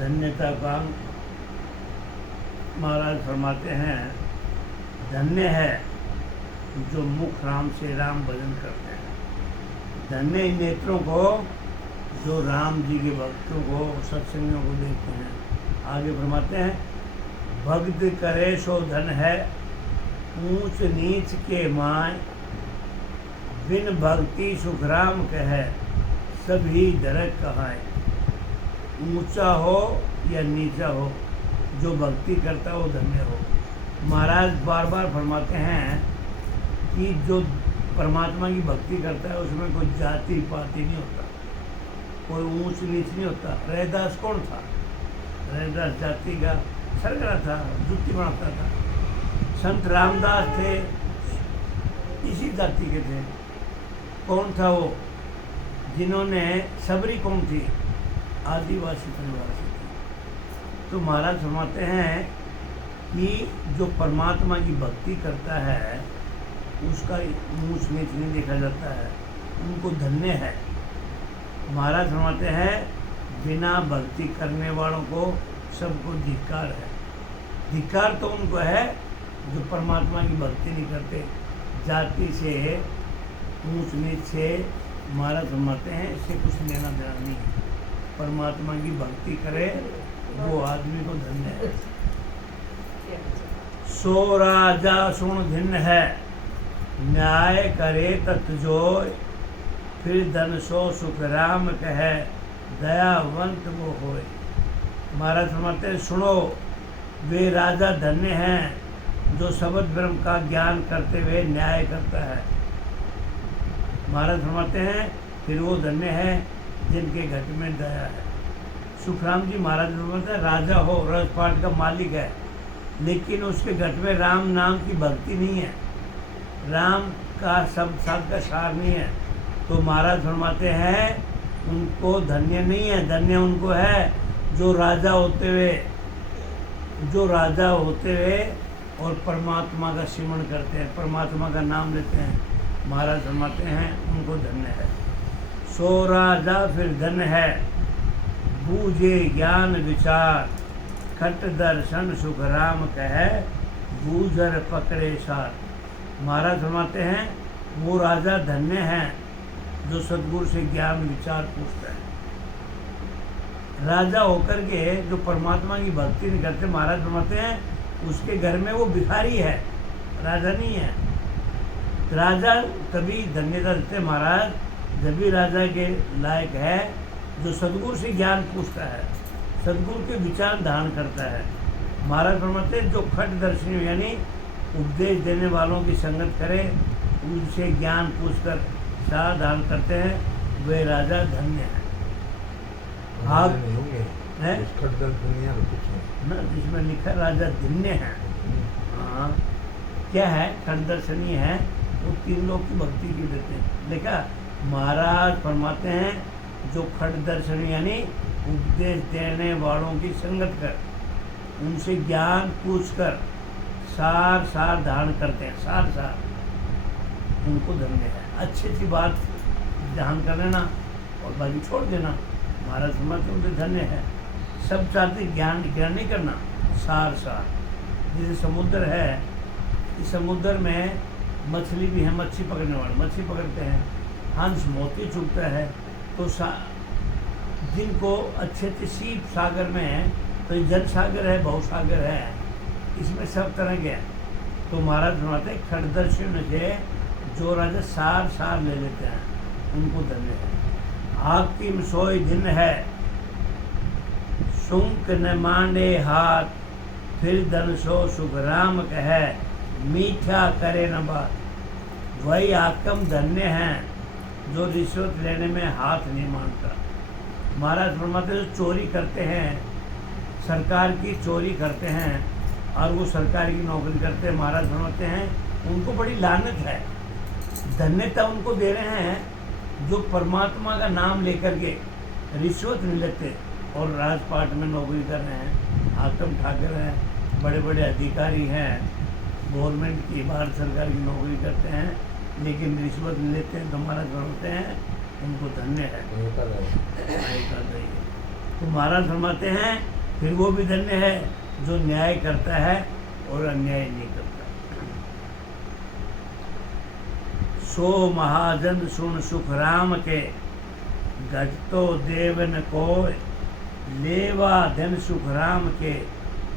धन्यता का महाराज फरमाते हैं, धन्य है जो मुख राम से राम भजन करते हैं। धन्य इन नेत्रों को जो राम जी के भक्तों को सत्संगियों को देखते हैं। आगे फरमाते हैं, भक्त करे सो धन है, ऊंच नीच के माय, बिन भक्ति सुख राम कहे, सभी दरक कहाए। ऊंचा हो या नीचा हो, जो भक्ति करता हो धन्य हो। महाराज बार बार फरमाते हैं कि जो परमात्मा की भक्ति करता है उसमें कोई जाति पाति नहीं होता, कोई ऊंच नीच नहीं होता। रैदास कौन था? रैदास जाति का सरगरा था, जुत्ती बनाता था। संत रामदास थे, इसी जाति के थे। कौन था वो? जिन्होंने, सबरी कौन थी? आदिवासी परिवार से थी। तो महाराज फरमाते हैं कि जो परमात्मा की भक्ति करता है उसका ऊंच नीच नहीं देखा जाता है, उनको धन्य है। महाराज फरमाते हैं, बिना भक्ति करने वालों को सबको धिक्कार है। धिक्कार तो उनको है जो परमात्मा की भक्ति नहीं करते। जाति से, ऊंच नीच से महाराज फरमाते हैं इससे कुछ लेना देना नहीं है। परमात्मा की भक्ति करे वो आदमी को धन्य है। सो राजा सुन धिन्न है, न्याय करे तत् जोय, फिर धन सो सुख राम कहे, दयावंत वो होए। महाराज फरमाते हैं, सुनो, वे राजा धन्य हैं जो शब्द ब्रह्म का ज्ञान करते हुए न्याय करता है। महाराज फरमाते हैं, फिर वो धन्य है जिनके घट में दया है। सुखराम जी महाराज फरमाते हैं, राजा हो, राजपाट का मालिक है, लेकिन उसके घट में राम नाम की भक्ति नहीं है, राम का शब्द का सार नहीं है। तो महाराज फरमाते हैं उनको धन्य नहीं है। धन्य उनको है जो राजा होते हुए और परमात्मा का सिमरण करते हैं, परमात्मा का नाम लेते हैं। महाराज फरमाते हैं उनको धन्य है। सो राजा फिर धन्य है, बूझे ज्ञान विचार, खट दर्शन सुख राम कहे, बूझर पकड़े सार। महाराज फरमाते हैं वो राजा धन्य हैं जो सद्गुरु से ज्ञान विचार पूछता है। राजा होकर के जो परमात्मा की भक्ति नहीं करते, महाराज फरमाते हैं उसके घर में वो भिखारी है, राजा नहीं है। राजा तभी धन्यता देते महाराज जब भी राजा के लायक है जो सद्गुरु से ज्ञान पूछता है, सद्गुरु के विचार धारण करता है। महाराज फरमाते हैं जो खट दर्शनी यानी उपदेश देने वालों की संगत करे, उनसे ज्ञान पूछकर साध धारण करते हैं, वे राजा धन्य है। आप है ना जिसमें लिखा राजा धन्य है। हाँ, क्या है? खट दर्शनी है, वो तीन लोग की भक्ति की देते हैं। देखा, महाराज फरमाते हैं जो खट दर्शनी यानी उपदेश देने वालों की संगत कर, उनसे ज्ञान पूछकर सार धारण करते हैं, सार उनको धन्य है। अच्छी बात ध्यान कर लेना और बाकी छोड़ देना। महाराज फरमाते उनसे धन्य है। सब चाहते ज्ञान नहीं करना, सार जैसे समुद्र है, इस समुद्र में मछली भी है, मच्छी पकड़ने वाले मच्छी पकड़ते हैं, हंस मोती चुगता है। तो जिनको अच्छे सीप सागर में है, तो ये जल सागर है, बहुसागर है, इसमें सब तरह के हैं। तो महाराज फरमाते हैं खटदर्शियों से जो राजा सार ले लेते हैं उनको धन्य है। हाकिम सोई दिन है, सुंक न मांडे हाथ, फिर धन सो सुख राम कहे, मीठा करे न बात। वही हाकिम धन्य हैं जो रिश्वत लेने में हाथ नहीं मानता। महाराज फरमाते जो चोरी करते हैं, सरकार की चोरी करते हैं और वो सरकार की नौकरी करते हैं, महाराज फरमाते हैं उनको बड़ी लानत है। धन्यता उनको दे रहे हैं जो परमात्मा का नाम लेकर के रिश्वत नहीं लेते और राजपाट में नौकरी कर रहे हैं, हाकिम ठाकर हैं, बड़े बड़े अधिकारी हैं, गवर्नमेंट की, भारत सरकार की नौकरी करते हैं, लेकिन रिश्वत नहीं लेते हैं। तो महाराज फरमाते हैं उनको धन्य है। तो महाराज फरमाते हैं फिर वो भी धन्य है जो न्याय करता है और अन्याय नहीं करता। सो महाजन सुन सुख राम के, गज तो देवन कोय, लेवा धन सुख राम के,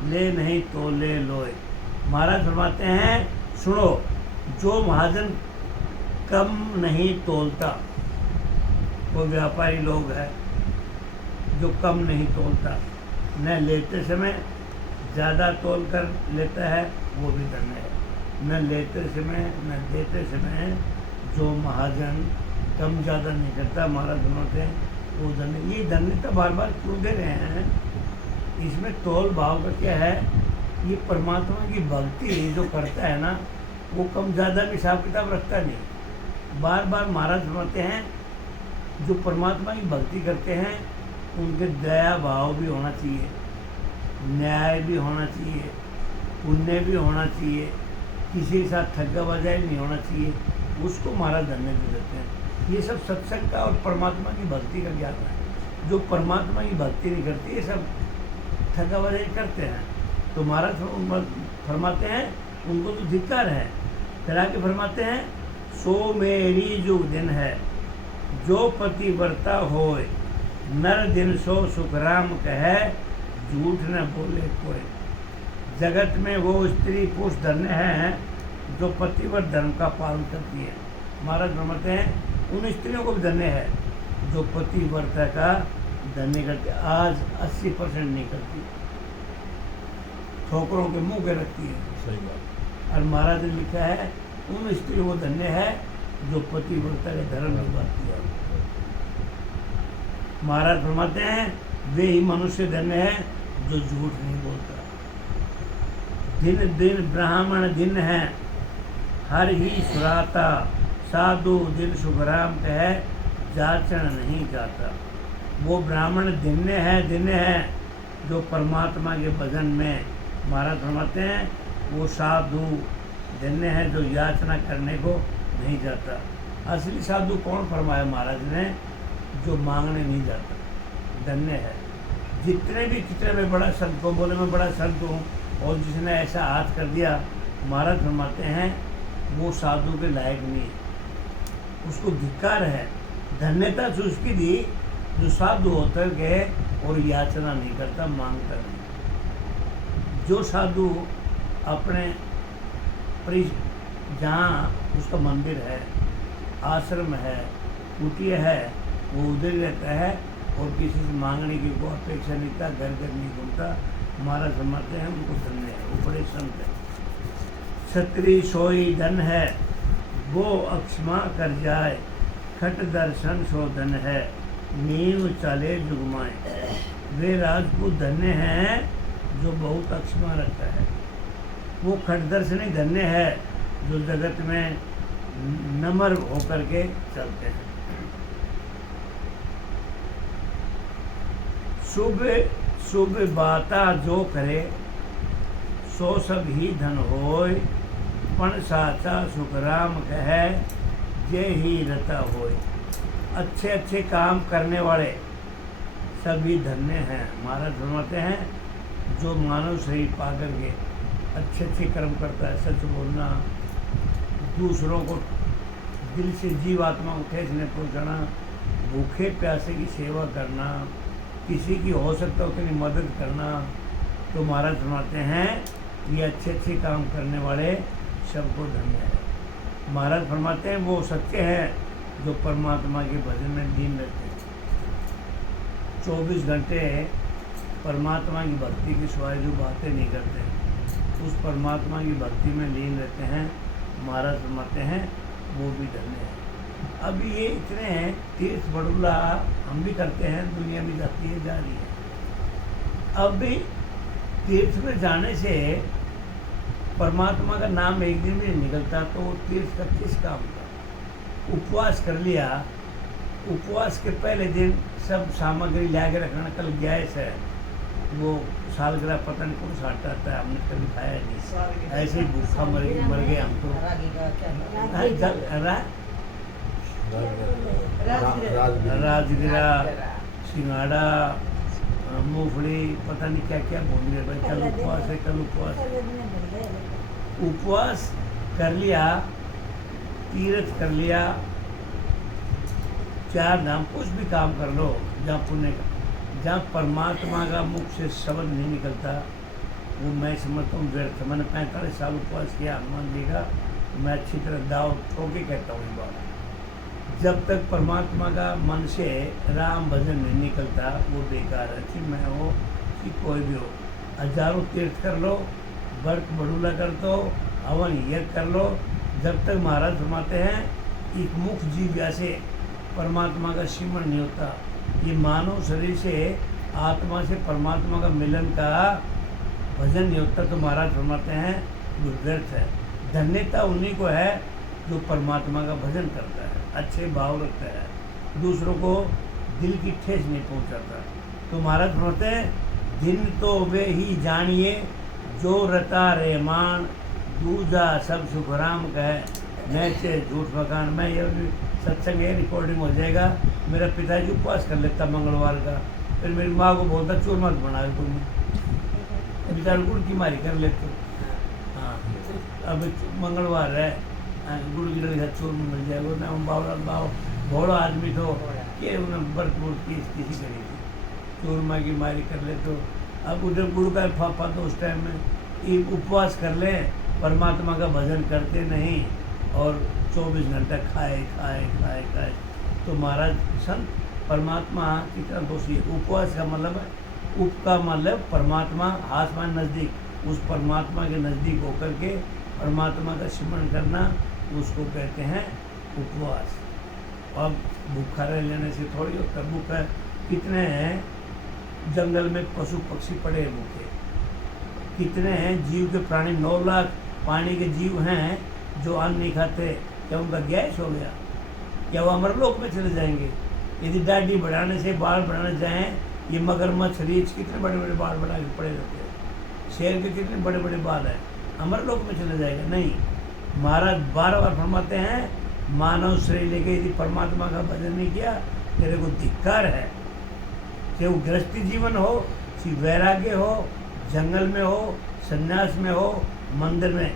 ले नहीं तो ले लोय। महाराज फरमाते हैं सुनो, जो महाजन कम नहीं तोलता, वो व्यापारी लोग है जो कम नहीं तोलता, न लेते समय ज़्यादा तोल कर लेता है, वो भी धन्य है। न लेते समय न देते समय जो महाजन कम ज़्यादा नहीं करता, महाराज फरमाते हैं वो धन्य। ये धन्यता बार बार क्यों दे रहे हैं? इसमें तोल भाव का क्या है? ये परमात्मा की भक्ति जो करता है ना, वो कम ज़्यादा भी हिसाब किताब रखता नहीं। बार बार महाराज फरमाते हैं जो परमात्मा की भक्ति करते हैं उनके दया भाव भी होना चाहिए, न्याय भी होना चाहिए, पुण्य भी होना चाहिए, किसी के साथ ठग्गा बजाय नहीं होना चाहिए, उसको महाराज धन्य देते हैं। ये सब सत्संग का और परमात्मा की भक्ति का ज्ञान है। जो परमात्मा की भक्ति नहीं करती, ये सब ठग्गा बजाई करते हैं। तो महाराज फरमाते हैं उनको तो धिक्कार है। फिर आके फरमाते हैं सो मेरी जो दिन है, जो पतिव्रता होए, नर दिन सो सुख राम कहे, झूठ न बोले कोई। जगत में वो स्त्री पुरुष धन्य है जो पतिव्रत धर्म का पालन करती है। महाराज फरमाते हैं उन स्त्रियों को भी धन्य है जो पतिव्रता का धन्य करती। आज 80% नहीं करती, ठोकरों के मुंह के रखती है। सही बात। और महाराज ने लिखा है उन स्त्रियों को धन्य है जो पतिव्रता का धर्म निभाती है। महाराज फरमाते हैं वे ही मनुष्य धन्य है जो झूठ नहीं बोलता। दिन दिन ब्राह्मण दिन है, हर ही सुराता, साधु दिन सुखराम कहे, जाचन नहीं जाता। वो ब्राह्मण धन्य है जो परमात्मा के भजन में, महाराज फरमाते हैं वो साधु धन्य है जो याचना करने को नहीं जाता। असली साधु कौन फरमाया महाराज ने? जो मांगने नहीं जाता, धन्य है। जितने भी कितने में बड़ा संत को बोले मैं बड़ा संत हूँ और जिसने ऐसा हाथ कर दिया, महाराज फरमाते हैं वो साधु के लायक नहीं है, उसको धिक्कार है। धन्यता से उसकी दी जो साधु होकर के और याचना नहीं करता, मांगता नहीं। जो साधु अपने जहाँ उसका मंदिर है, आश्रम है, कुटिया है, वो उधर रहता है और किसी से मांगने की कोई अपेक्षा नहीं था, घर घर नहीं घूमता। हमारा समझते हैं उनको धन्य है, वो बड़े संत है। क्षत्रिय सोई धन है वो अक्षमा कर जाए, खट दर्शन शोधन है, नींव चले जुगमाए। वे राजपूत धन्य हैं जो बहुत अक्षमा रखता है। वो खट दर्शनी धन्य है जो जगत में नम्र होकर के चलते हैं। शुभ शुभ बाता जो करे, सो सब ही धन होय, पण साचा सुख राम कहे, जे ही रता होय। अच्छे अच्छे काम करने वाले सभी धन्य हैं। महाराज फरमाते हैं जो मानव शरीर पा करके अच्छे अच्छे कर्म करता है, सच बोलना, दूसरों को दिल से जीवात्मा को ठेस नहीं पहुँचाना, भूखे प्यासे की सेवा करना, किसी की हो सकता उतनी मदद करना, तो महाराज फरमाते हैं ये अच्छे अच्छे काम करने वाले सबको धन्य है। महाराज फरमाते हैं वो सच्चे हैं जो परमात्मा के भजन में लीन रहते हैं। 24 घंटे परमात्मा की भक्ति की सिवाय जो बातें नहीं करते, उस परमात्मा की भक्ति में लीन रहते हैं। महाराज फरमाते हैं वो भी धन्य है। अब ये इतने हैं तीर्थ बड़ुला हम भी करते हैं, दुनिया भी जाती है, जा रही है। अब भी तीर्थ में जाने से परमात्मा का नाम एक दिन भी नहीं निकलता, तो वो तीर्थ का किस काम का? उपवास कर लिया, उपवास के पहले दिन सब सामग्री ला के रखना, कल गैस है, वो सालगिरह पता नहीं कौन सा आटा आता है, हमने कभी खाया नहीं, ऐसे ही भूखा मर गए हम तो। राजगिरा, सिंगाड़ा, मूंगफली, पता नहीं क्या क्या भून रहे भाई। कल उपवास है, कल उपवास है। उपवास कर लिया, तीर्थ कर लिया, 4 धाम, कुछ भी काम कर लो जहाँ पुण्य का, जहाँ परमात्मा का मुख से शब्द नहीं निकलता, वो मैं समझता हूँ व्यर्थ। मैंने 45 साल उपवास किया हनुमान जी का, मैं अच्छी तरह दाव ठोके कहता हूँ ये बात। जब तक परमात्मा का मन से राम भजन नहीं निकलता वो बेकार है। कि मैं हो कि कोई भी हो, हजारों तीर्थ कर लो, व्रत बड़ूला कर दो, हवन यज्ञ कर लो, जब तक महाराज फरमाते हैं एक मुख जीव से परमात्मा का सिमरण नहीं होता, ये मानव शरीर से आत्मा से परमात्मा का मिलन का भजन नहीं होता, तो महाराज फरमाते हैं व्यर्थ है। धन्यता उन्हीं को है जो परमात्मा का भजन करता है, अच्छे भाव रखता है, दूसरों को दिल की ठेस नहीं पहुंचाता। तो महाराज फरमाते हैं दिन तो वे ही जानिए जो रता रहमान, दूजा सब सुख राम कहे, मैं से झूठ मकान। मैं ये सत्संग है, रिकॉर्डिंग हो जाएगा। मेरा पिताजी उपवास कर लेता मंगलवार का, फिर मेरी माँ को बोलता चूरमा बनाए तुम, बेचारे गुड़ की मारी कर लेते। हाँ, अब मंगलवार है, गुड़ की लड़की चूरमा मिल जाएगा ना। बावड़ा भोड़ा आदमी तो कि उन्हें व्रत वुर्त किसी करी थी, चूरमा की मारी कर ले। तो अब उधर गुड़ का फाफा तो उस टाइम में ये उपवास कर ले, परमात्मा का भजन करते नहीं और 24 घंटा खाए खाए खाए खाए। तो महाराज संत परमात्मा की तरह दोषी है। उपवास का मतलब है, उप का मतलब परमात्मा, आसमान नज़दीक, उस परमात्मा के नज़दीक होकर के परमात्मा का सिमरण करना, उसको कहते हैं उपवास। अब भूखा रह लेने से थोड़ी होता। भूखा कितने हैं जंगल में पशु पक्षी पड़े हैं भूखे, कितने हैं जीव के प्राणी, 9 लाख पानी के जीव हैं जो अन्न नहीं खाते। क्या उनका गैस हो गया? क्या वो अमरलोक में चले जाएंगे? यदि दाढ़ी बढ़ाने से बाल बढ़ाने जाएं, ये मगरमच्छ रीछ कितने बड़े बड़े बाल बढ़ा के पड़े रहते हैं, शेर के कितने बड़े बड़े बाल हैं, अमरलोक में चले जाएगा? नहीं। महाराज बार बार फरमाते हैं मानव शरीर लेके यदि परमात्मा का भजन नहीं किया तेरे को धिक्कार है। चाहे वो गृहस्थी जीवन हो, चाहे वैराग्य हो, जंगल में हो, संन्यास में हो, मंदिर में।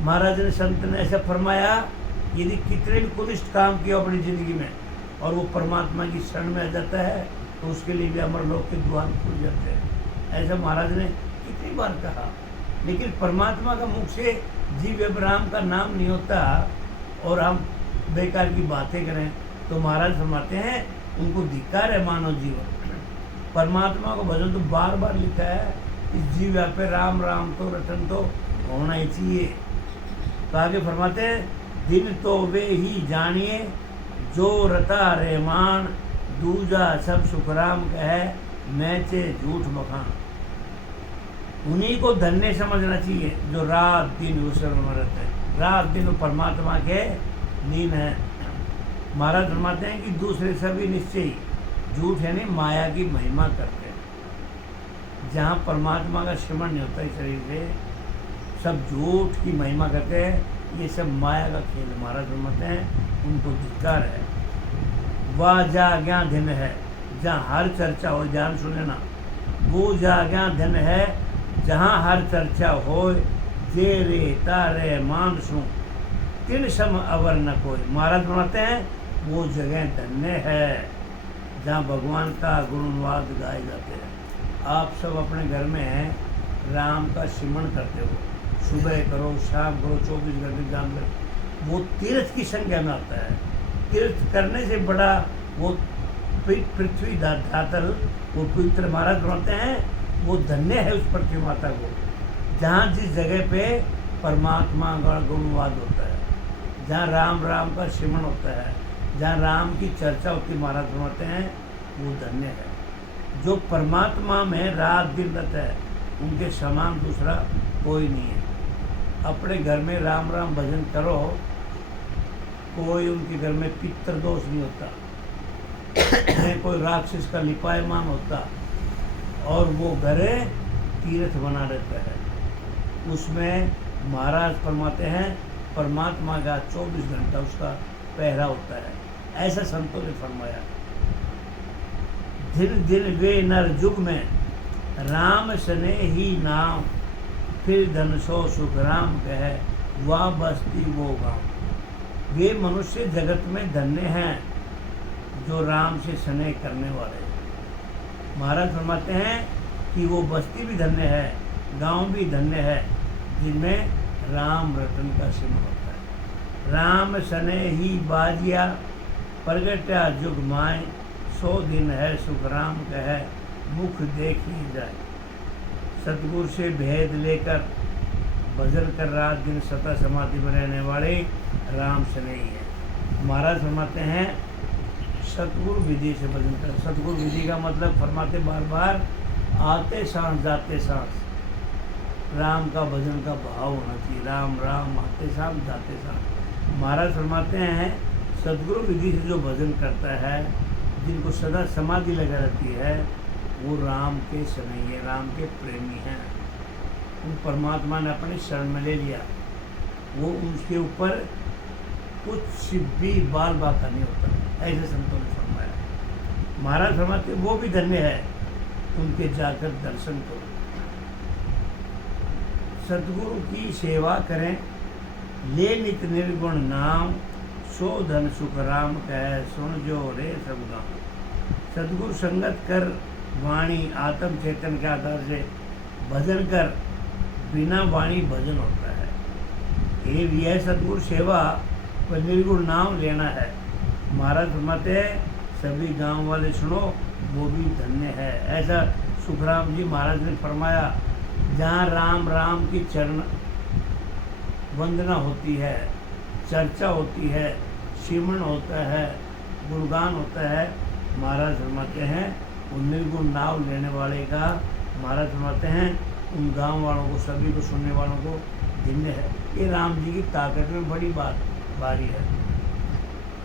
महाराज ने संत ने ऐसा फरमाया यदि कितने भी कुनिष्ठ काम किया अपनी ज़िंदगी में और वो परमात्मा की शरण में आ जाता है तो उसके लिए भी अमरलोक के द्वार खुल जाते हैं। ऐसा महाराज ने कितनी बार कहा। लेकिन परमात्मा का मुख से जीव अब्राहम का नाम नहीं होता और हम बेकार की बातें करें तो महाराज फरमाते हैं उनको धिक्कार है मानव जीवन। परमात्मा को भजन तो बार बार लिखा है, इस जीव पे राम राम तो रटन तो होना ही चाहिए। तो आगे फरमाते हैं दिन तो वे ही जानिए जो रता रहमान, दूजा सब सुखराम कहे, मैं चे झूठ बखान। उन्हीं को धन्य समझना चाहिए जो रात दिन उसमें रहते हैं, रात दिन परमात्मा के लीन है। महाराज फरमाते हैं कि दूसरे सभी निश्चय झूठ है नहीं माया की महिमा करते हैं। जहाँ परमात्मा का सिमरण नहीं होता है शरीर से, सब झूठ की महिमा करते हैं, ये सब माया का खेल। महाराज फरमाते हैं उनको धिक्कार है। वह जाग्या धन है जहाँ हर चर्चा हो, ध्यान सुने ना, वो जाग्या धन है जहाँ हर चर्चा हो, जे रे तारे मान सू तिन सम अवर न कोई। महाराज फरमाते हैं वो जगह धन्य है जहाँ भगवान का गुणवाद गाए जाते हैं। आप सब अपने घर में राम का सिमरण करते हो, सुबह करो शाम करो 24 घंटे जाम करो, वो तीर्थ की संज्ञा में आता है। तीर्थ करने से बड़ा वो पृथ्वी धातल वो पवित्र महाराज बनाते हैं, वो धन्य है उस पृथ्वी माता को जहाँ जिस जगह पे परमात्मा का गुणवाद होता है, जहाँ राम राम का सिमरण होता है, जहाँ राम की चर्चा होती है। महाराज बनाते हैं वो धन्य है। जो परमात्मा में रात दिन रहता है उनके समान दूसरा कोई नहीं है। अपने घर में राम राम भजन करो, कोई उनके घर में पितृ दोष नहीं होता, कोई राक्षस का लिपायमान होता और वो घर तीर्थ बना रहता है। उसमें महाराज फरमाते हैं परमात्मा का 24 घंटा उसका पहरा होता है। ऐसा संतों ने फरमाया। दिन दिन वे नर जुग में, राम सने ही नाम, फिर धन सो सुख राम कहे, वाह बस्ती वो गाँव। वे मनुष्य जगत में धन्य हैं जो राम से स्नेह करने वाले हैं। महाराज फरमाते हैं कि वो बस्ती भी धन्य है, गांव भी धन्य है, जिनमें राम रतन का सिमरन होता है। राम सने ही बाजिया, प्रगटा जुग माए, 100 दिन है सुख राम कहे, मुख देख ही जाए। सतगुरु से भेद लेकर भजन कर रात दिन सता समाधि में रहने वाले राम सने ही है। महाराज फरमाते हैं सतगुरु विधि से भजन कर। सतगुरु विधि का मतलब फरमाते बार बार आते सांस जाते सांस राम का भजन का भाव होना चाहिए। राम राम आते सांस जाते सांस। महाराज फरमाते हैं सतगुरु विधि से जो भजन करता है, जिनको सदा समाधि लगा रहती है, वो राम के सनैये, राम के प्रेमी हैं। उन परमात्मा ने अपने शरण में ले लिया, वो उनके ऊपर कुछ भी बाल बाका नहीं होता, ऐसे संतों ने फरमाया। महाराज फरमाते वो भी धन्य है, उनके जाकर दर्शन करो। सतगुरु की सेवा करें, ले नित निर्गुण नाम, 100 धन सुख राम कहे, सुन जो रे सब गाँव। सतगुरु संगत कर वाणी आत्म चेतन के आधार से भजन कर, बिना वाणी भजन होता है। ये भी है सतगुरु सेवा पर निर्गुण नाम लेना है। महाराज फरमाते सभी गांव वाले सुनो, वो भी धन्य है। ऐसा सुखराम जी महाराज ने फरमाया, जहाँ राम राम की चरण वंदना होती है, चर्चा होती है, सिमरन होता है, गुणगान होता है, महाराज फरमाते हैं उन निर्गुण नाम लेने वाले का, महाराज फरमाते हैं उन गांव वालों को, सभी को सुनने वालों को धन्य है। ये राम जी की ताकत में बड़ी बारी है।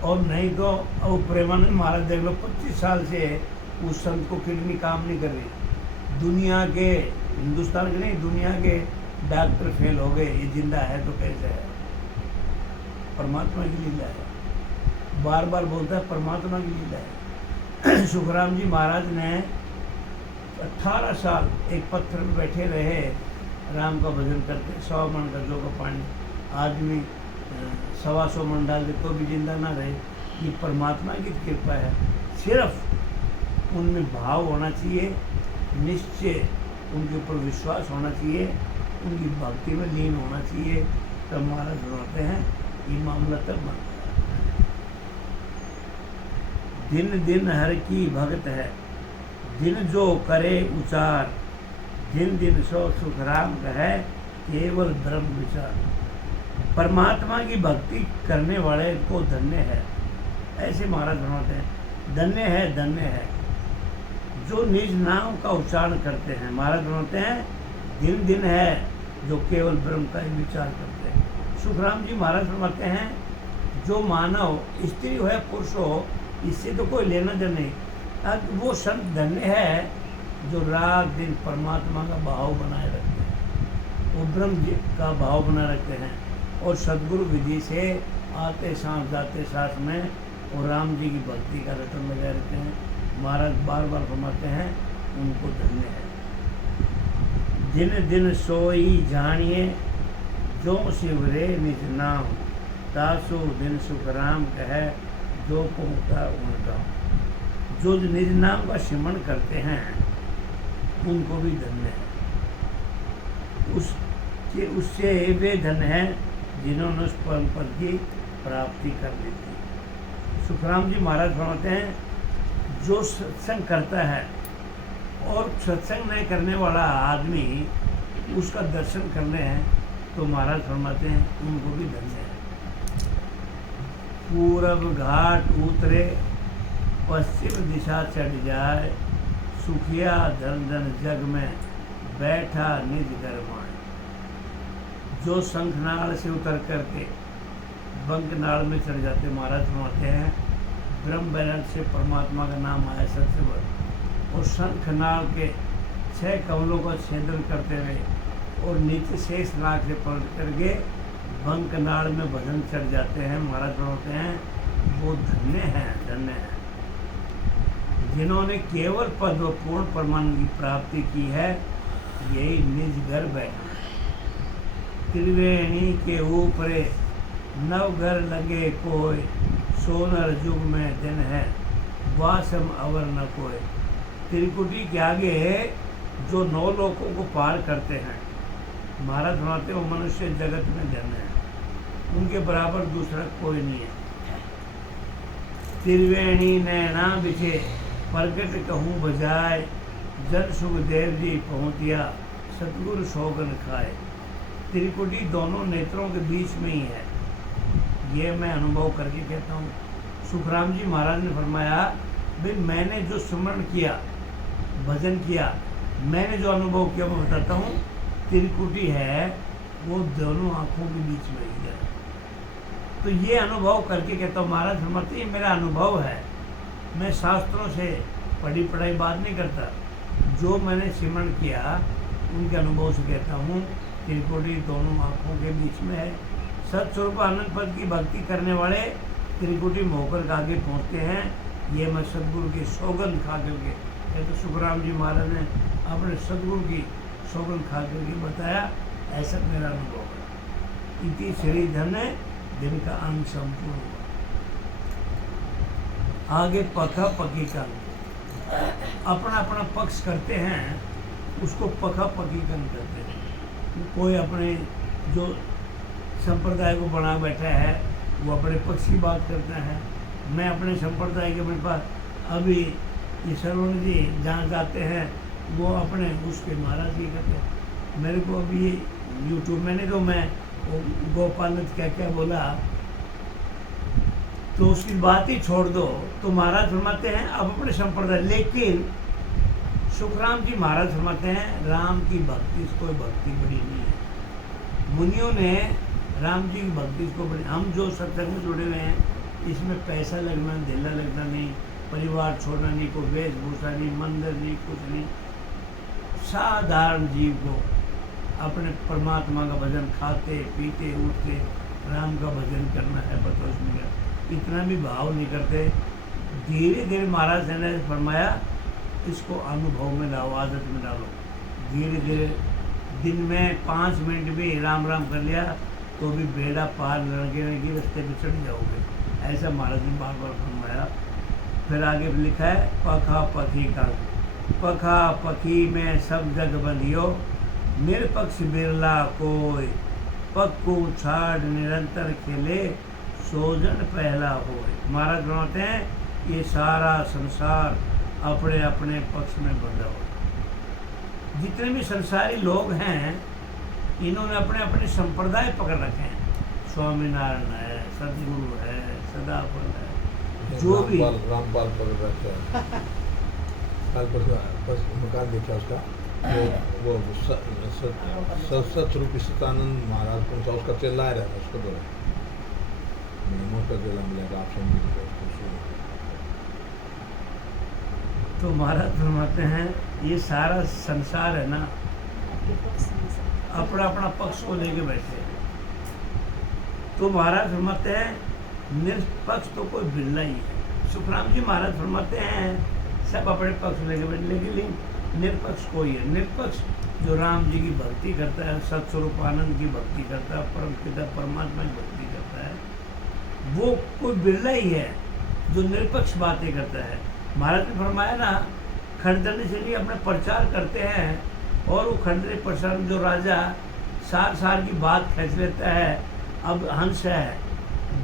और नहीं तो अब प्रेमानंद महाराज देख लो 25 साल से उस संत को किडनी काम नहीं कर रही। दुनिया के, हिंदुस्तान के नहीं, दुनिया के डॉक्टर फेल हो गए, ये जिंदा है तो कैसे है? परमात्मा की लीला है। बार बार बोलता है परमात्मा की लीला है। सुखराम जी महाराज ने 18 साल एक पत्थर में बैठे रहे, राम का भजन करते, 100 मन गजों का पानी, आदमी 125 मन डाल दे तो भी जिंदा ना रहे। ये परमात्मा की कृपा है। सिर्फ उनमें भाव होना चाहिए, निश्चय उनके ऊपर विश्वास होना चाहिए, उनकी भक्ति में लीन होना चाहिए, तब महाराज होते हैं ये मामला तब बनता है। दिन दिन हर की भक्त है, दिन जो करे उचार, दिन दिन सो सुख राम कहे, केवल ब्रह्म विचार। परमात्मा की भक्ति करने वाले को धन्य है। ऐसे महाराज बनाते हैं, धन्य है, धन्य है जो निज नाम का उच्चारण करते हैं। महाराज बनाते हैं दिन दिन है जो केवल ब्रह्म का ही विचार करते हैं। सुखराम जी महाराज फरमाते हैं जो मानव, स्त्री हो या पुरुष हो, इससे तो कोई लेना देना नहीं, अब वो संत धन्य है जो रात दिन परमात्मा का भाव बनाए रखते हैं, वो ब्रह्म जी का भाव बनाए रखते हैं, और सदगुरु विधि से आते सांस जाते सांस में और राम जी की भक्ति का रटन लगाए रहते हैं। महाराज बार बार फरमाते हैं उनको धन्य है। दिन दिन सोई जानिए, जो शिवरे निज नाम, तासु दिन सुख राम कहे, जो पुमता उनका। जो निज नाम का सिमरन करते हैं उनको भी धन्य है। उससे वे धन्य हैं जिन्होंने उस परम पद की प्राप्ति कर ली थी। सुखराम जी महाराज फरमाते हैं जो सत्संग करता है और सत्संग नहीं करने वाला आदमी उसका दर्शन करने हैं, तो महाराज फरमाते हैं उनको भी धन्य है। पूरब घाट उतरे, पश्चिम दिशा चढ़ जाए, सुखिया धन धन जग में, बैठा निज घर माए। जो शंखनाल से उतर करके बंकनाल में चढ़ जाते, महाराज फरमाते हैं ब्रह्म बैनर से परमात्मा का नाम आया सबसे बड़ा, और शंखनाल के 6 कमलों का छेदन करते हुए और नीचे शेष नाग से पलट करके बंकनाल में भजन चढ़ जाते हैं। महाराज फरमाते हैं वो धन्य हैं, धन्य हैं। जिन्होंने केवल पद व पूर्ण परमानंद की प्राप्ति की है, यही निज घर बैठे। त्रिवेणी के ऊपरे नव घर लगे कोई, सोनर युग में दिन है, वासम अवर न कोई। त्रिकुटी के आगे जो 9 लोकों को पार करते हैं, महाराज फरमाते वो मनुष्य जगत में धन है, उनके बराबर दूसरा कोई नहीं है। त्रिवेणी नैना बिछे प्रगट कहूँ बजाय, जन सुखदेव जी पहुँचिया सतगुरु सौगन खाए। त्रिकुटी दोनों नेत्रों के बीच में ही है, ये मैं अनुभव करके कहता हूँ। सुखराम जी महाराज ने फरमाया, भाई मैंने जो स्मरण किया, भजन किया, मैंने जो अनुभव किया मैं बताता हूँ। त्रिकुटी है वो दोनों आँखों के बीच में ही है। तो ये अनुभव करके कहता हूँ, महाराज फरमाते ये मेरा अनुभव है, मैं शास्त्रों से पढ़ी पढ़ाई बात नहीं करता, जो मैंने स्मरण किया उनके अनुभव से कहता हूँ। त्रिकुटी दोनों आँखों के बीच में है। सत्स्वरूप आनंद पद की भक्ति करने वाले त्रिकुटी में होकर के आगे पहुँचते हैं। ये मैं सदगुरु की सौगंध खा करके, ये तो सुखराम जी महाराज ने अपने सदगुरु की सौगंध खा करके बताया, ऐसा मेरा अनुभव है। इति श्री धन दिन का अंग संपूर्ण हुआ। आगे पखा पकी का अपना अपना पक्ष करते हैं, उसको पखा पकी कर करते हैं। कोई अपने जो संप्रदाय को बना बैठा है वो अपने पक्ष की बात करता है। मैं अपने संप्रदाय के मेरे पास अभी ये सरवण जी जहाँ जाते हैं वो अपने उसके महाराज जी करते हैं। मेरे को अभी ये यूट्यूब मैंने तो मैं गोपाल क्या क्या बोला, तो उसकी बात ही छोड़ दो। तो महाराज फरमाते हैं अब अपने संप्रदाय, लेकिन सुखराम जी महाराज फरमाते हैं राम की भक्ति कोई भक्ति बड़ी नहीं है। मुनियों ने राम जी की भक्ति को बड़ी, हम जो सत्संग में जुड़े हुए हैं इसमें पैसा लगना, ढीला लगना नहीं, परिवार छोड़ना नहीं, कोई वेशभूषा नहीं, मंदिर नहीं, कुछ नहीं। साधारण जीव को अपने परमात्मा का भजन, खाते पीते उठते राम का भजन करना है, बतौश नहीं कर, इतना भी भाव नहीं करते। धीरे धीरे महाराज ने फरमाया इसको अनुभव में लाओ, आदत में डालो। धीरे धीरे दिन में 5 मिनट भी राम राम कर लिया तो भी बेड़ा पार लगने की रास्ते पे चढ़ जाओगे, ऐसा महाराज ने बार बार फरमाया। फिर आगे लिखा है पखा पखी का, पखा पखी में सब जग बंधियो, निरपक्ष बिरला कोई, पक्कू छाड़ निरंतर खेले, सोजन पहला होए। महाराज बनाते हैं ये सारा संसार अपने अपने पक्ष में बंधा हो। जितने भी संसारी लोग हैं इन्होंने अपने अपने संप्रदाय पकड़ रखे हैं। स्वामीनारायण है, सदगुरु है, सदाफल है, जो भी रामपाल पकड़ रखे हैं। कल मकान देखा उसका, वो सतस्वरूप सतानंद महाराज कौन सा उसका चिल्लाया रहता, उसको बोला मोटा जिला मिलेगा आप समझ। तो महाराज फरमाते हैं ये सारा संसार है ना अपना अपना पक्ष को लेके बैठे हैं। तो महाराज फरमाते हैं निष्पक्ष तो कोई बिरला ही है। सुखराम जी महाराज फरमाते हैं सब अपने पक्ष लेके बैठे, लेकिन निरपक्ष कोई है। निरपक्ष जो राम जी की भक्ति करता है, सत्स्वरूप आनंद की भक्ति करता है, परम पिता परमात्मा की भक्ति करता है, वो कोई बिरला ही है जो निरपक्ष बातें करता है। महाराज ने फरमाया ना खड़दने से लिए अपना प्रचार करते हैं और वो खड़दने प्रचार जो राजा सार सार की बात खींच लेता है, अब हंस है,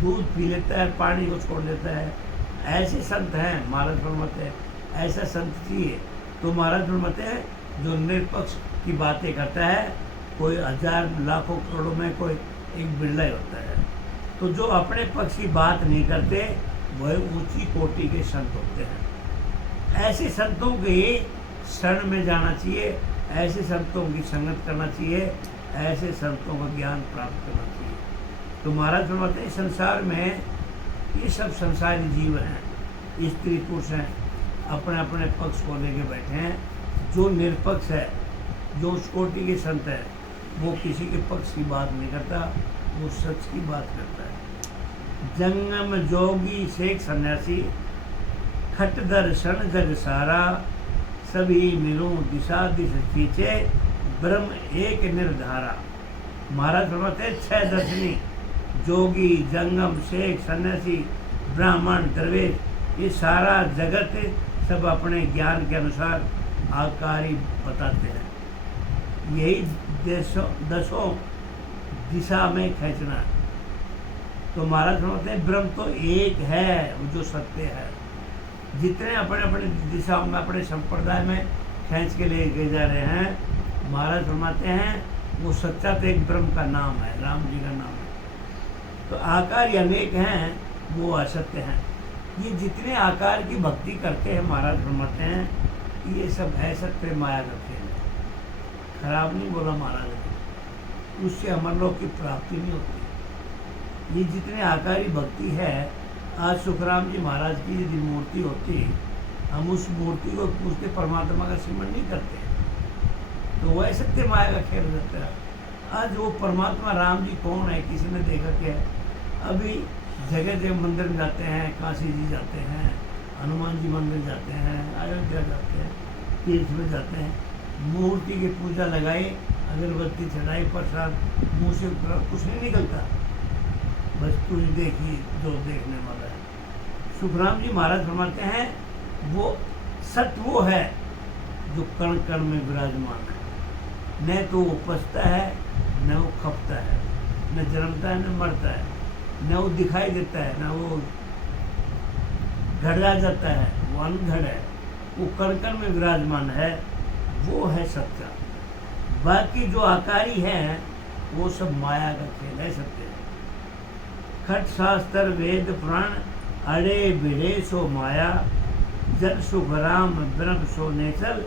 दूध पी लेता है, पानी को छोड़ देता है, ऐसे संत हैं। महाराज फरमाते हैं ऐसा संत चाहिए। तो महाराज फरमाते हैं जो निरपक्ष की बातें करता है, कोई 1000 लाखों करोड़ों में कोई एक बिरला ही होता है। तो जो अपने पक्ष की बात नहीं करते वह ऊंची कोटि के संत होते हैं। ऐसे संतों के शरण में जाना चाहिए, ऐसे संतों की संगत करना चाहिए, ऐसे संतों का ज्ञान प्राप्त करना चाहिए। तो महाराज फरमाते हैं संसार में ये सब संसारी जीव हैं, स्त्री पुरुष हैं, अपने अपने पक्ष को लेके बैठे हैं। जो निरपक्ष है, जो उस कोटि के संत है, वो किसी के पक्ष की बात नहीं करता, वो सच की बात करता है। जंगम जोगी शेख सन्यासी खट दर्शन जग सारा, सभी मिलूं दिशा दिश पीछे, ब्रह्म एक निर्धारा। महाराज फरमाते हैं 6 दर्शनी जोगी जंगम शेख सन्यासी ब्राह्मण दरवेश, ये सारा जगत सब अपने ज्ञान के अनुसार आकार ही बताते हैं। यही दसों दिशा में खींचना है। तो महाराज फरमाते हैं ब्रह्म तो एक है, वो जो सत्य है। जितने अपने अपने दिशाओं में अपने संप्रदाय में खींच के लेके जा रहे हैं, महाराज फरमाते हैं वो सच्चा तो एक ब्रह्म का नाम है, राम जी का नाम है। तो आकार ये अनेक हैं, वो असत्य हैं। ये जितने आकार की भक्ति करते हैं, महाराज फरमाते हैं ये सब असत्य माया का खेल है। खराब नहीं बोला महाराज ने, उससे अमरलोक की प्राप्ति नहीं होती। ये जितने आकारी भक्ति है, आज सुखराम जी महाराज की यदि मूर्ति होती, हम उस मूर्ति को उसके परमात्मा का सिमरन नहीं करते, तो वह सत्य माया का खेल रहता है। आज वो परमात्मा राम जी कौन है, किसी ने देखा क्या? अभी जगह जगह मंदिर में जाते हैं, काशी जी जाते हैं, हनुमान जी मंदिर जाते हैं, अयोध्या जाते हैं, तीर्थ में जाते हैं, मूर्ति की पूजा लगाई, अगरबत्ती चढ़ाई, प्रसाद, मुँह से कुछ नहीं निकलता, बस कुछ देखी जो देखने वाला है। सुखराम जी महाराज फरमाते हैं वो सत्य वो है जो कण कण में विराजमान है, न तो वो पचता है, न वो खपता है, न जन्मता है, न मरता है, न वो दिखाई देता है, न वो घड़ा जाता है, वो अनघड़ है, वो कण कण में विराजमान है, वो है सच्चा। बाकी जो आकारी है वो सब माया का खेल है, सत्य है। खट शास्त्र वेद पुराण अड़े भिड़े सो माया, जन सुख राम ब्रह्म सो नेचल,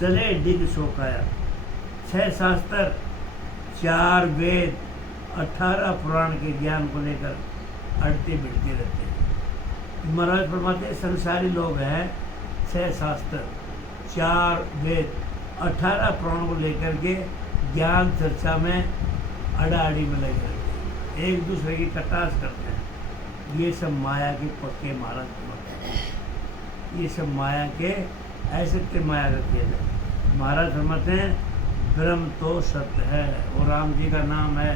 चले डिग सो काया। 6 शास्त्र, 4 वेद, 18 पुराण के ज्ञान को लेकर अड़ते बिड़ते रहते हैं। महाराज फरमाते हैं संसारी लोग हैं, 6 शास्त्र, 4 वेद, 18 पुराण को लेकर के ज्ञान चर्चा में अड़ाअड़ी में लगे रहते हैं, एक दूसरे की कटास करते हैं। ये सब माया के पक्के महाराज फरमाते हैं, ये सब माया के ऐसे माया का खेल है। महाराज फरमाते हैं ब्रह्म तो सत्य है, वो राम जी का नाम है,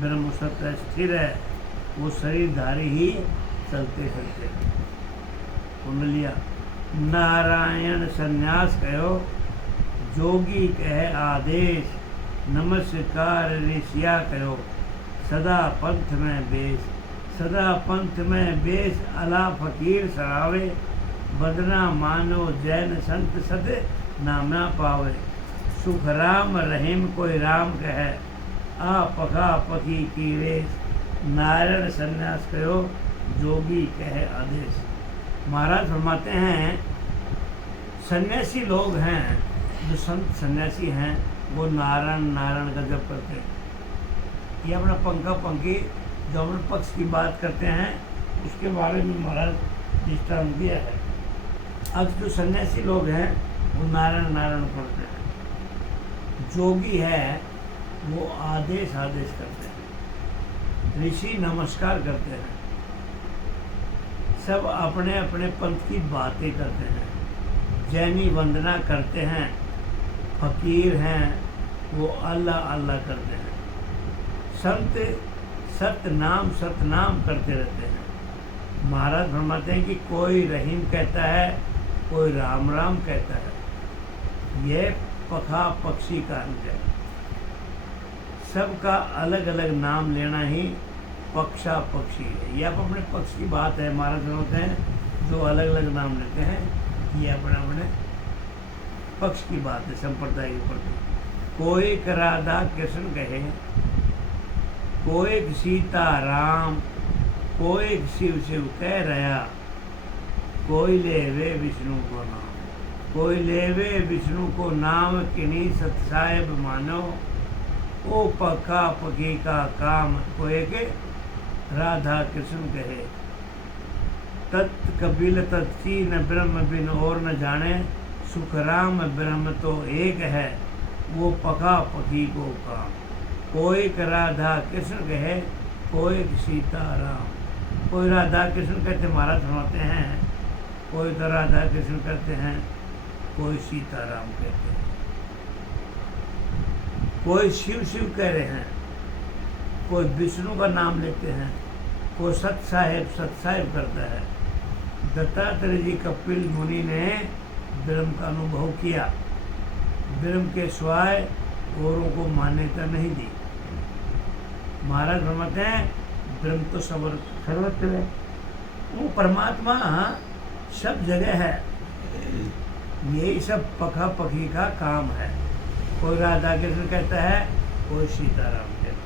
ब्रह्म सत्य स्थिर है, वो शरीरधारी ही चलते फिरते। कुंडलिया नारायण संन्यास कहो, जोगी कहे आदेश, नमस्कार ऋषिया कहो, सदा पंथ में बेस, सदा पंथ में बेस, अला फकीर सरावे, बदना मानो जैन संत सद नामना पावे। सुख राम रहीम कोई राम कहे, आ पका पकी की रेस, नारायण संन्यास कहो, जोगी कहे आदेश। महाराज फरमाते हैं सन्यासी लोग हैं, जो संत सन्यासी हैं, वो नारायण नारायण का जप करते हैं। ये अपना पंखा पंखी जो अपने पक्ष की बात करते हैं, उसके बारे में महाराज दृष्टांत दिया है। अब जो सन्यासी लोग हैं वो नारायण नारायण पढ़ते हैं, जोगी है वो आदेश आदेश करते हैं, ऋषि नमस्कार करते हैं, सब अपने अपने पंथ की बातें करते हैं, जैनी वंदना करते हैं, फकीर हैं वो अल्लाह अल्लाह करते हैं, संत सतनाम करते रहते हैं। महाराज फरमाते हैं कि कोई रहीम कहता है, कोई राम राम कहता है। यह पखा पक्षी का अंग है, सबका अलग अलग नाम लेना ही पक्षा पक्षी है। ये आप अपने पक्ष की बात है। महाराज होते हैं जो अलग अलग नाम लेते हैं, ये अपने अपने पक्ष की बात है, संप्रदाय के प्रति। कोई राधा कृष्ण कहे, कोई सीता राम, कोई शिव शिव कह रहा, कोई लेवे विष्णु को नाम, कोई लेवे विष्णु को नाम, किन्हीं सत साहेब मानो, ओ पक्का पकी का काम, कोई के राधा कृष्ण कहे। तत् कपिल तत्की न ब्रह्म बिन और न जाने, सुख राम ब्रह्म तो एक है, वो पका पकी को काम। कोई राधा कृष्ण कहे, कोई सीता राम। कोई राधा कृष्ण कहते महाराज फरमाते हैं, कोई तो राधा कृष्ण कहते हैं, कोई सीताराम कहते हैं, कोई शिव शिव कह रहे हैं, कोई विष्णु का नाम लेते हैं, कोई सत साहेब करता है। दत्तात्रेय जी कपिल मुनि ने ब्रह्म का अनुभव किया, ब्रह्म के सिवाय औरों को मान्यता नहीं दी। महाराज फरमाते हैं ब्रह्म तो सर्वत्र है, वो परमात्मा सब जगह है। यही सब पखा पखी का काम है। कोई राधा कृष्ण कहता है, कोई सीताराम कहता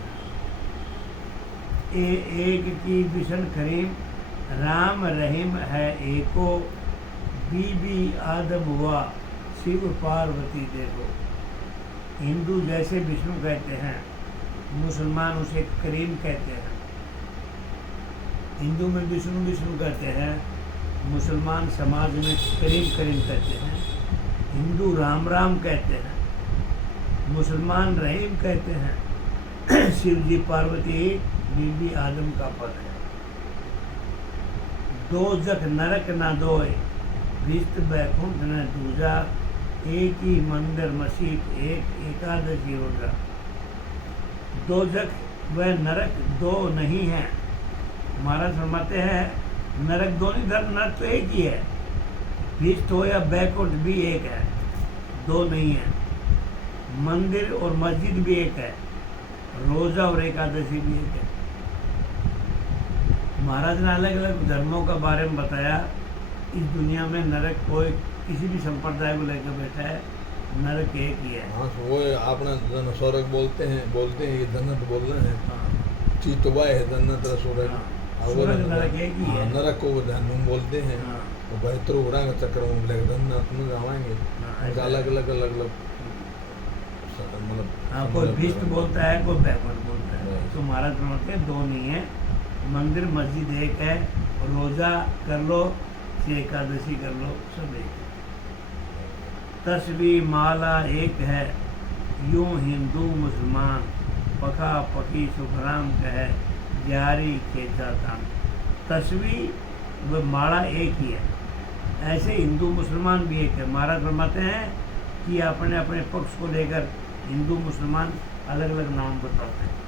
है। एक की बिशन करीम, राम रहीम है एको, बीबी आदम हुआ शिव पार्वती देखो। हिंदू जैसे विष्णु कहते हैं, मुसलमान उसे करीम कहते हैं। हिंदू में विष्णु विष्णु कहते हैं, मुसलमान समाज में करीम कहते हैं। हिंदू राम राम कहते हैं, मुसलमान रहीम कहते हैं। शिव जी पार्वती बीबी आदम का पद है। दो जख नरक न दोय, विस्त बैकुंठ न दूजा, एक ही मंदिर मस्जिद एक एकादशी रोजा। दो जख व नरक दो नहीं है। महाराज फरमाते हैं नरक दो नहीं, नरक तो एक ही है। विस्त हो या बैकुंठ भी एक है, दो नहीं है। मंदिर और मस्जिद भी एक है, रोजा और एकादशी भी एक है। महाराज ने अलग अलग धर्मों का बारे में बताया। इस दुनिया में नरक कोई किसी भी संप्रदाय को लेकर बैठा है, नरक एक ही है। हाँ वो आपने जन स्वर्ग बोलते हैं ये जन्नत बोल रहे हैं। हाँ, चीतवाय है जन्नत स्वर्ग। हाँ, और स्वर्ग नरक एक ही है। नरक को जहन्नुम बोलते हैं। हाँ, वो बेहतर उड़ाएंगे चक्र में मिलेगा, जन्नत में जाएंगे। हाँ, उनका ऐसा अलग अलग मतलब हाँ, कोई विष्णु बोलता है, कोई बैकुंठ बोलता है। हाँ। तो महाराज फरमाते हैं दो नहीं है, मंदिर मस्जिद एक है, रोजा कर लो, एकादशी कर लो, सब एक है। तस्बीह माला एक है, यूं हिंदू मुसलमान, पखा पकी सुखराम कहे, जारी खेचा तान। तस्बीह व माला एक ही है। ऐसे हिंदू मुसलमान भी एक है। महाराज फरमाते हैं कि अपने अपने पक्ष को लेकर हिंदू मुसलमान अलग अलग नाम बताते हैं।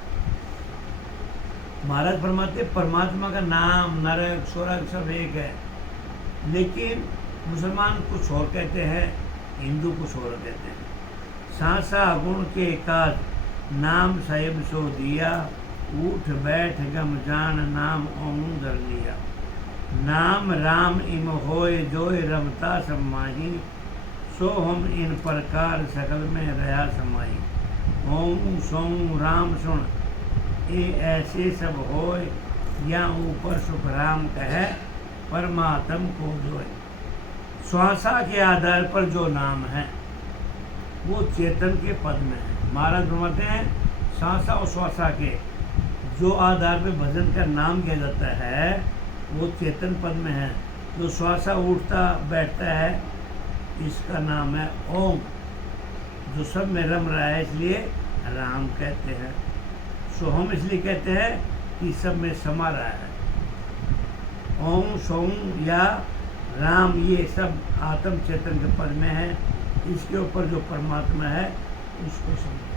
महाराज फरमाते परमात्मा का नाम नरक स्वर्ग सब एक है, लेकिन मुसलमान कुछ और कहते हैं, हिंदू कुछ और कहते हैं। सांसा गुण के एकाद, नाम साहिब सो दिया, उठ बैठ गम जान नाम ओम धर लिया। नाम राम इम होय जोय रमता समाही, सो हम इन प्रकार सकल में रहा समाही। ओम सोम राम सुन, ये ऐसे सब होय, या ऊपर सुख राम कहे, परमात्म को जोय। श्वासा के आधार पर जो नाम है वो चेतन के पद में है। महाराज फरमाते हैं सांसा और श्वासा के जो आधार पे भजन का नाम किया जाता है वो चेतन पद में है। जो श्वासा उठता बैठता है इसका नाम है ओम, जो सब में रम रहा है इसलिए राम कहते हैं। सोहम इसलिए कहते हैं कि सब में समा रहा है। ओम सोम या राम ये सब आत्म चेतन के पद में है। इसके ऊपर जो परमात्मा है उसको समझ